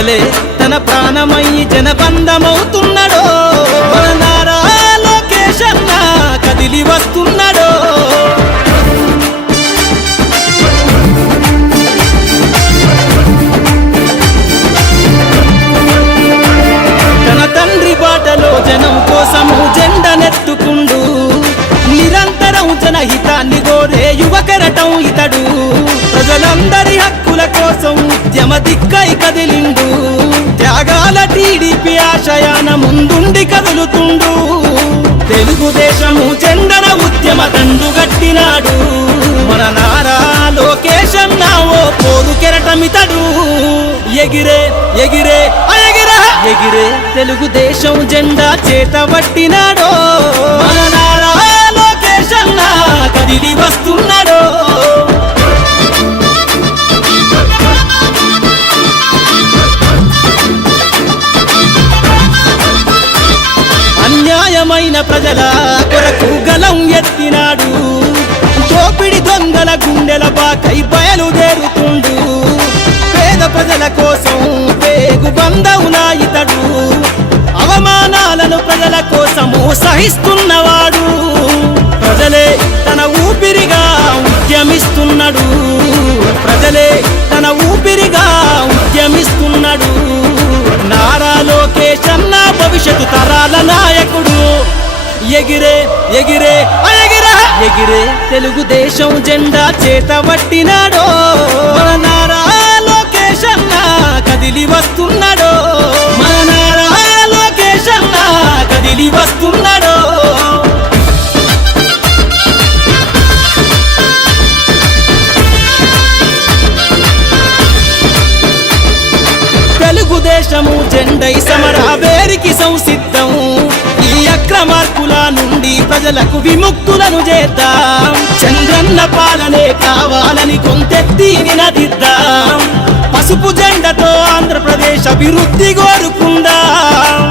ప్రజలే తన ప్రాణమయ్యి జనబంధమవుతున్నాడో. మన నారా లోకేష్ కదిలి వస్తున్నాడో. తన తండ్రి బాటలో జనం కోసము జెండనెత్తుకుండు. నిరంతరం జనహితాన్ని కోరే యువకరటం ఇతడు. ప్రజలందరి హక్కుల కోసం ఉద్యమ దిక్కై కదిలిండు. త్యాగాల టీడీపీ ఆశయాన ముందుండి కదులుతుండు. తెలుగుదేశము చందన ఉద్యమ దండు గట్టినాడు మన నారా లోకేశన్న ఓ పోరు కెరటమితడు. ఎగిరే ఎగిరే ఎగిరే ఎగిరే తెలుగుదేశం జెండా చేతబట్టినాడో మన నారా లోకేశన్న కదిలి వస్తున్నా. ప్రజల కొరకు గలం ఎత్తినాడు. దోపిడి దొంగల గుండెల బాకై బయలుదేరుతుండు పేద ప్రజల కోసం పేగు బంధవునా ఇతడు అవమానాలను ప్రజల కోసము సహిస్తున్నవాడు. ప్రజలే తన ఊపిరిగా ఉద్యమిస్తున్నాడు. ఎగిరే ఎగిరే ఎగిరే. ఎగిరే తెలుగుదేశం జెండా చేతబట్టినాడో మన నారా లోకేష్ అన్న కదిలి వస్తున్నాడో. మన నారా లోకేష్ అన్న కదిలి వస్తున్నాడో. తెలుగుదేశము జెండై సమరావేరికి సంసిద్ధం ఈ నుండి ప్రజలకు విముక్తులను చేద్దాం. చంద్రన్న పాలనే కావాలని కొంతెత్తి నినదిద్దాం పసుపు జెండతో ఆంధ్రప్రదేశ్ అభివృద్ధి కోరుకుందాం.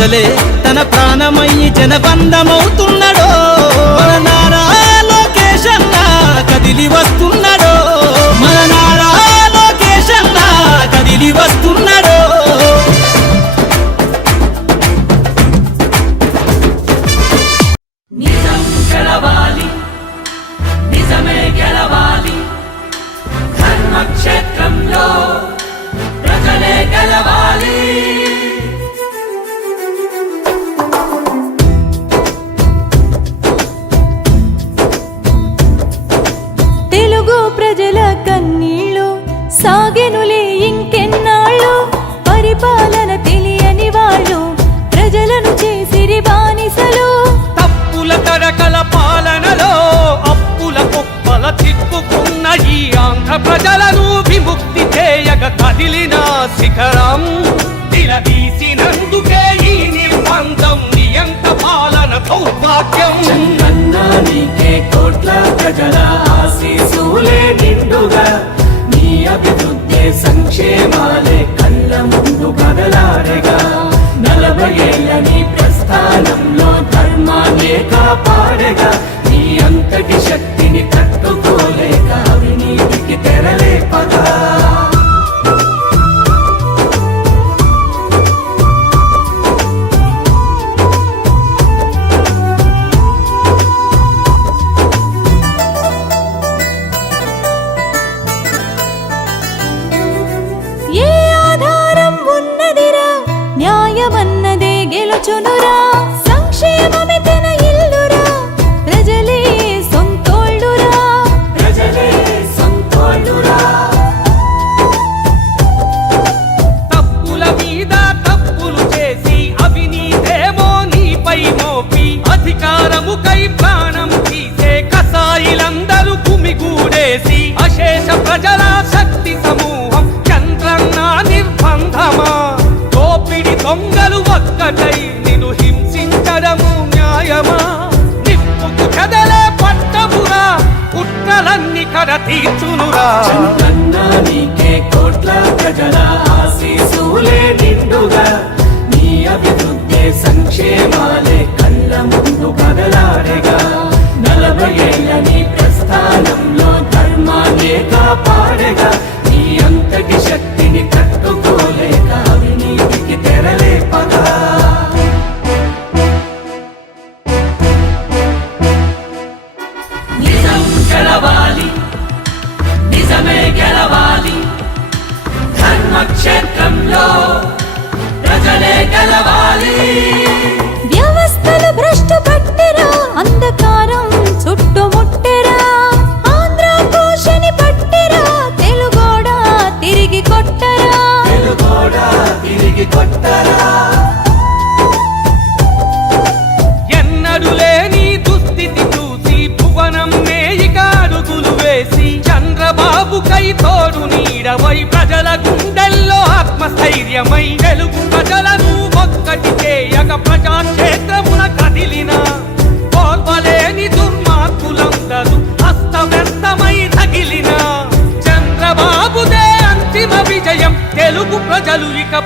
ప్రజలే తన ప్రాణమయ్యి జనబంధమవుతున్నాడో. మన నారా లోకేష్ కదిలి వస్తున్నాడో. మన నారా లోకేష్ కదిలి వస్తు భాగ్యం కన్నా నీకే కోట్ల ప్రజల ఆశీసులే నిండుగా. నీ అభివృద్ధి సంక్షేమాలే కళ్ళ ముందు కదలారెగా. অনুরাগ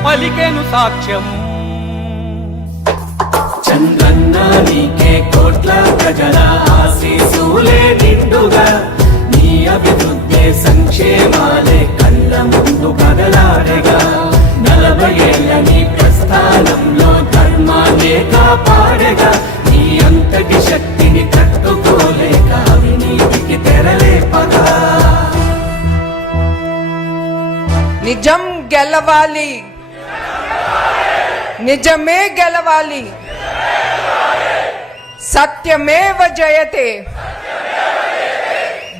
పలికెను సాక్ష్యం చంద్రన్న నీకే కోట్ల ప్రజల ఆశీసులే నిండుగా నీ అభివృద్ధి సంక్షేమాలే కళ్ళ ముందు కదలాడగా. నలభై ఏళ్ళ నీ ప్రస్థానంలో ధర్మాన్నే కాపాడగా నీ అంతటి శక్తిని తట్టుకోలేక అవినీతికి తెరలేపగా. నిజం గెలవాలి. निजमे गेलवाली। सत्यमेव जयते।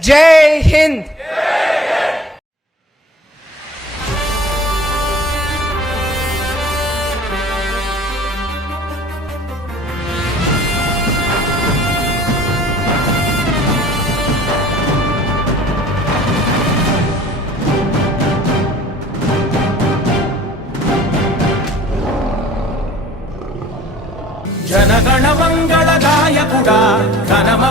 जय हिंद।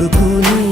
beaucoup nuit.